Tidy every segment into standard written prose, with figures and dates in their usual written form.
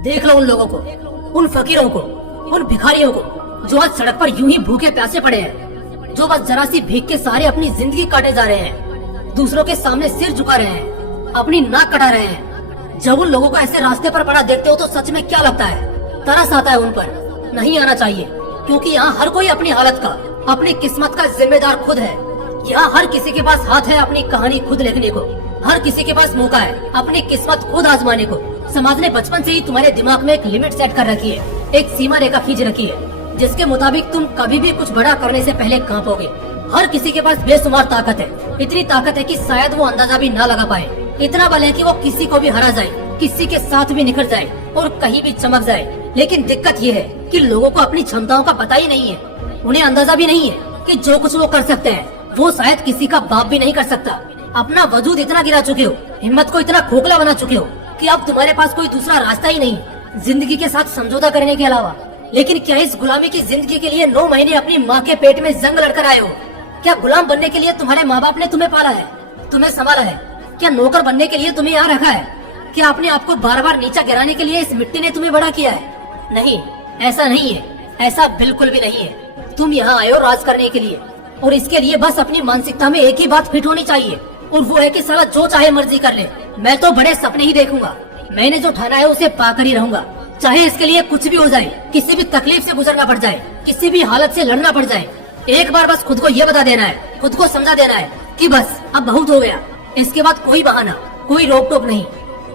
देख लो उन लोगों को, उन फकीरों को, उन भिखारियों को जो आज सड़क पर यूं ही भूखे प्यासे पड़े हैं, जो बस जरा सी भीख के सहारे अपनी जिंदगी काटे जा रहे हैं, दूसरों के सामने सिर झुका रहे हैं, अपनी नाक कटा रहे हैं। जब उन लोगों को ऐसे रास्ते पर पड़ा देखते हो तो सच में क्या लगता है? तरस आता है उन पर। नहीं आना चाहिए, क्योंकि यहाँ हर कोई अपनी हालत का, अपनी किस्मत का जिम्मेदार खुद है। यहाँ हर किसी के पास हाथ है अपनी कहानी खुद लिखने को, हर किसी के पास मौका है अपनी किस्मत खुद आजमाने को। समाज ने बचपन से ही तुम्हारे दिमाग में एक लिमिट सेट कर रखी है, एक सीमा रेखा खींच रखी है, जिसके मुताबिक तुम कभी भी कुछ बड़ा करने से पहले कांपोगे। हर किसी के पास बेशुमार ताकत है, इतनी ताकत है कि शायद वो अंदाजा भी ना लगा पाए। इतना बल है कि वो किसी को भी हरा जाए, किसी के साथ भी निखर जाए और कहीं भी चमक जाए। लेकिन दिक्कत ये है कि लोगों को अपनी क्षमताओं का पता ही नहीं है। उन्हें अंदाजा भी नहीं है कि जो कुछ वो कर सकते हैं वो शायद किसी का बाप भी नहीं कर सकता। अपना वजूद इतना गिरा चुके हो, हिम्मत को इतना खोखला बना चुके हो कि अब तुम्हारे पास कोई दूसरा रास्ता ही नहीं जिंदगी के साथ समझौता करने के अलावा। लेकिन क्या इस गुलामी की जिंदगी के लिए 9 महीने अपनी माँ के पेट में जंग लड़कर आए हो? क्या गुलाम बनने के लिए तुम्हारे माँ बाप ने तुम्हें पाला है, तुम्हें संभाला है? क्या नौकर बनने के लिए तुम्हें यहाँ रखा है? क्या अपने आप को बार बार नीचा गिराने के लिए इस मिट्टी ने तुम्हें बड़ा किया है? नहीं, ऐसा नहीं है, ऐसा बिल्कुल भी नहीं है। तुम यहाँ आए हो राज करने के लिए, और इसके लिए बस अपनी मानसिकता में एक ही बात फिट होनी चाहिए, और वो है कि साला जो चाहे मर्जी कर ले, मैं तो बड़े सपने ही देखूंगा। मैंने जो ठाना है उसे पाकर ही रहूंगा, चाहे इसके लिए कुछ भी हो जाए, किसी भी तकलीफ से गुजरना पड़ जाए, किसी भी हालत से लड़ना पड़ जाए। एक बार बस खुद को ये बता देना है, खुद को समझा देना है कि बस अब बहुत हो गया। इसके बाद कोई बहाना, कोई रोक टोक नहीं।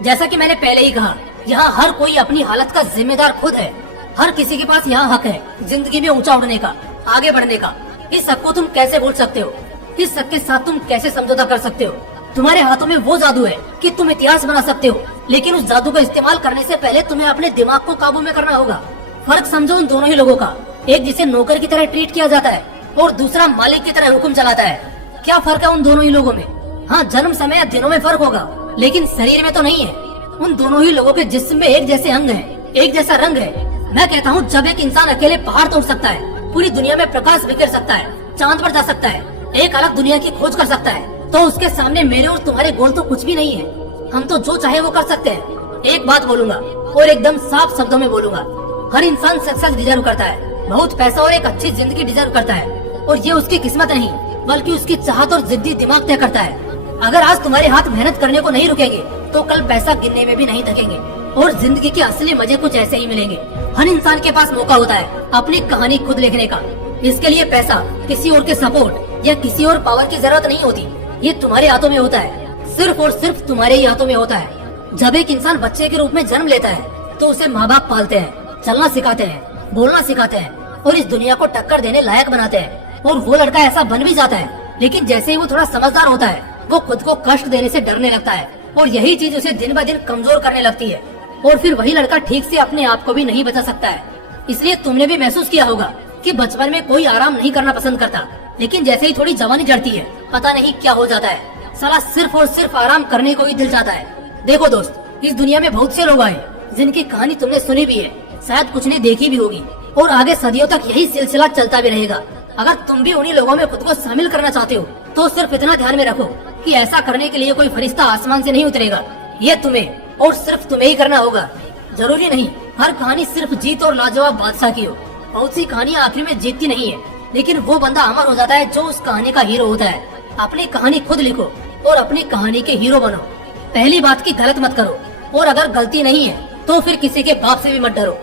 जैसा कि मैंने पहले ही कहा, यहाँ हर कोई अपनी हालत का जिम्मेदार खुद है। हर किसी के पास यहाँ हक है जिंदगी में ऊंचा उड़ने का, आगे बढ़ने का। इस हक को तुम कैसे भूल सकते हो? इस हक के साथ तुम कैसे समझौता कर सकते हो? तुम्हारे हाथों में वो जादू है कि तुम इतिहास बना सकते हो, लेकिन उस जादू का इस्तेमाल करने से पहले तुम्हें अपने दिमाग को काबू में करना होगा। फर्क समझो उन दोनों ही लोगों का, एक जिसे नौकर की तरह ट्रीट किया जाता है और दूसरा मालिक की तरह हुक्म चलाता है। क्या फर्क है उन दोनों ही लोगों में? हाँ, जन्म समय या दिनों में फर्क होगा, लेकिन शरीर में तो नहीं है। उन दोनों ही लोगों के जिस्म में एक जैसे अंग हैं, एक जैसा रंग है। मैं कहता हूँ जब एक इंसान अकेले पहाड़ तोड़ सकता है, पूरी दुनिया में प्रकाश बिखेर सकता है, चांद पर जा सकता है, एक अलग दुनिया की खोज कर सकता है, तो उसके सामने मेरे और तुम्हारे गोल तो कुछ भी नहीं है। हम तो जो चाहे वो कर सकते हैं। एक बात बोलूंगा और एकदम साफ शब्दों में बोलूंगा, हर इंसान सक्सेस डिजर्व करता है, बहुत पैसा और एक अच्छी जिंदगी डिजर्व करता है, और ये उसकी किस्मत नहीं बल्कि उसकी चाहत और जिद्दी दिमाग तय करता है। अगर आज तुम्हारे हाथ मेहनत करने को नहीं रुकेंगे तो कल पैसा गिनने में भी नहीं थकेंगे, और जिंदगी के असली मजे कुछ ऐसे ही मिलेंगे। हर इंसान के पास मौका होता है अपनी कहानी खुद लिखने का। इसके लिए पैसा, किसी और के सपोर्ट या किसी और पावर की जरूरत नहीं होती। ये तुम्हारे हाथों में होता है, सिर्फ और सिर्फ तुम्हारे ही हाथों में होता है। जब एक इंसान बच्चे के रूप में जन्म लेता है तो उसे माँ बाप पालते हैं, चलना सिखाते हैं, बोलना सिखाते हैं और इस दुनिया को टक्कर देने लायक बनाते हैं। और वो लड़का ऐसा बन भी जाता है, लेकिन जैसे ही वो थोड़ा समझदार होता है वो खुद को कष्ट देने से डरने लगता है, और यही चीज उसे दिन ब दिन कमजोर करने लगती है। और फिर वही लड़का ठीक से अपने आप को भी नहीं बचा सकता है। इसलिए तुमने भी महसूस किया होगा कि बचपन में कोई आराम नहीं करना पसंद करता, लेकिन जैसे ही थोड़ी जवानी चढ़ती है पता नहीं क्या हो जाता है, साला सिर्फ और सिर्फ आराम करने को ही दिल चाहता है। देखो दोस्त, इस दुनिया में बहुत से लोग आए जिनकी कहानी तुमने सुनी भी है, शायद कुछ ने देखी भी होगी, और आगे सदियों तक यही सिलसिला चलता भी रहेगा। अगर तुम भी उन्हीं लोगों में खुद को शामिल करना चाहते हो तो सिर्फ इतना ध्यान में रखो कि ऐसा करने के लिए कोई फरिश्ता आसमान से नहीं उतरेगा। ये तुम्हें और सिर्फ तुम्हें ही करना होगा। जरूरी नहीं हर कहानी सिर्फ जीत और लाजवाब बादशाह की हो। बहुत सी कहानियाँ आखिर में जीतती नहीं है, लेकिन वो बंदा अमर हो जाता है जो उस कहानी का हीरो होता है। अपनी कहानी खुद लिखो और अपनी कहानी के हीरो बनो। पहली बात की गलत मत करो, और अगर गलती नहीं है तो फिर किसी के बाप से भी मत डरो।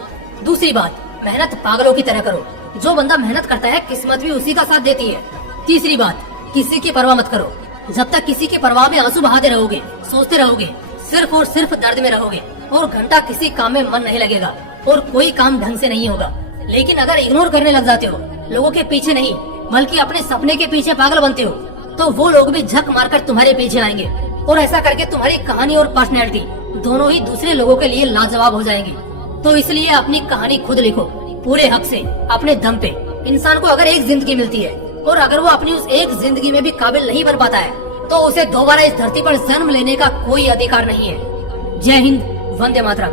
दूसरी बात, मेहनत पागलों की तरह करो। जो बंदा मेहनत करता है किस्मत भी उसी का साथ देती है। तीसरी बात, किसी की परवाह मत करो। जब तक किसी की परवाह में आंसू बहाते रहोगे, सोचते रहोगे, सिर्फ और सिर्फ दर्द में रहोगे, और घंटा किसी काम में मन नहीं लगेगा और कोई काम ढंग से नहीं होगा। लेकिन अगर इग्नोर करने लग जाते हो, लोगों के पीछे नहीं बल्कि अपने सपने के पीछे पागल बनते हो, तो वो लोग भी झक मारकर तुम्हारे पीछे आएंगे, और ऐसा करके तुम्हारी कहानी और पर्सनैलिटी दोनों ही दूसरे लोगों के लिए लाजवाब हो जाएंगी। तो इसलिए अपनी कहानी खुद लिखो, पूरे हक से, अपने दम पे। इंसान को अगर एक जिंदगी मिलती है और अगर वो अपनी उस एक जिंदगी में भी काबिल नहीं बन पाता है तो उसे दोबारा इस धरती पर जन्म लेने का कोई अधिकार नहीं है। जय हिंद, वंदे मातरम।